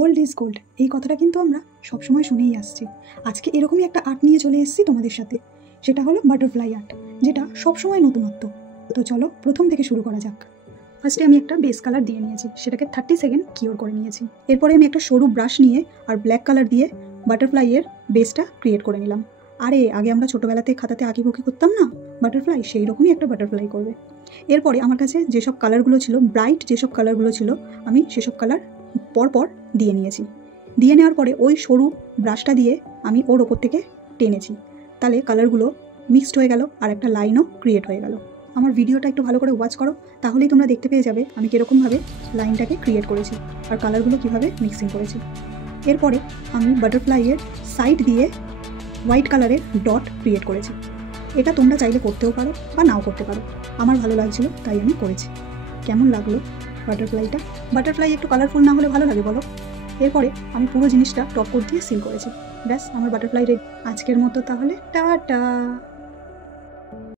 Old is gold, এই কথাটা কিন্তু আমরা সবসময় শুনেই আসছি। আজকে এরকমই একটা আর্ট নিয়ে চলে এসেছি তোমাদের সাথে, সেটা হলো বাটারফ্লাই আর্ট, যেটা সবসময় নতুনত্ব। তো চলো প্রথম থেকে শুরু করা যাক। ফার্স্টে আমি একটা বেস কালার দিয়ে নিয়েছি, সেটাকে 30 সেকেন্ড কিওর করে নিয়েছি। এরপরে আমি একটা সরু ব্রাশ নিয়ে আর ব্ল্যাক কালার দিয়ে বাটারফ্লাইয়ের বেসটা ক্রিয়েট করে নিলাম। আরে আগে আমরা ছোটোবেলাতে খাতাতে আঁকিবুকি করতাম না বাটারফ্লাই, সেই রকমই একটা বাটারফ্লাই করবে। এরপরে আমার কাছে যেসব কালারগুলো ছিল, ব্রাইট যেসব কালারগুলো ছিল, আমি সেসব কালার পরপর দিয়ে নিয়েছি। দিয়ে নেওয়ার পরে ওই সরু ব্রাশটা দিয়ে আমি ওর ওপর থেকে টেনেছি, তাহলে কালারগুলো মিক্সড হয়ে গেল আর একটা লাইনও ক্রিয়েট হয়ে গেল। আমার ভিডিওটা একটু ভালো করে ওয়াচ করো, তাহলেই তোমরা দেখতে পেয়ে যাবে আমি কীরকমভাবে লাইনটাকে ক্রিয়েট করেছি আর কালারগুলো কীভাবে মিক্সিং করেছি। এরপরে আমি বাটারফ্লাইয়ের সাইড দিয়ে হোয়াইট কালারের ডট ক্রিয়েট করেছি। এটা তোমরা চাইলে করতেও পারো বা নাও করতে পারো, আমার ভালো লাগছিল তাই আমি করেছি। কেমন লাগলো বাটারফ্লাইটা? বাটারফ্লাই একটু কালারফুল না হলে ভালো লাগে বলো? এরপরে আমি পুরো জিনিসটা টপ কোট দিয়ে সিল করেছি। ব্যাস, আমার বাটারফ্লাই রেডি। আজকের মতো তাহলে টাটা।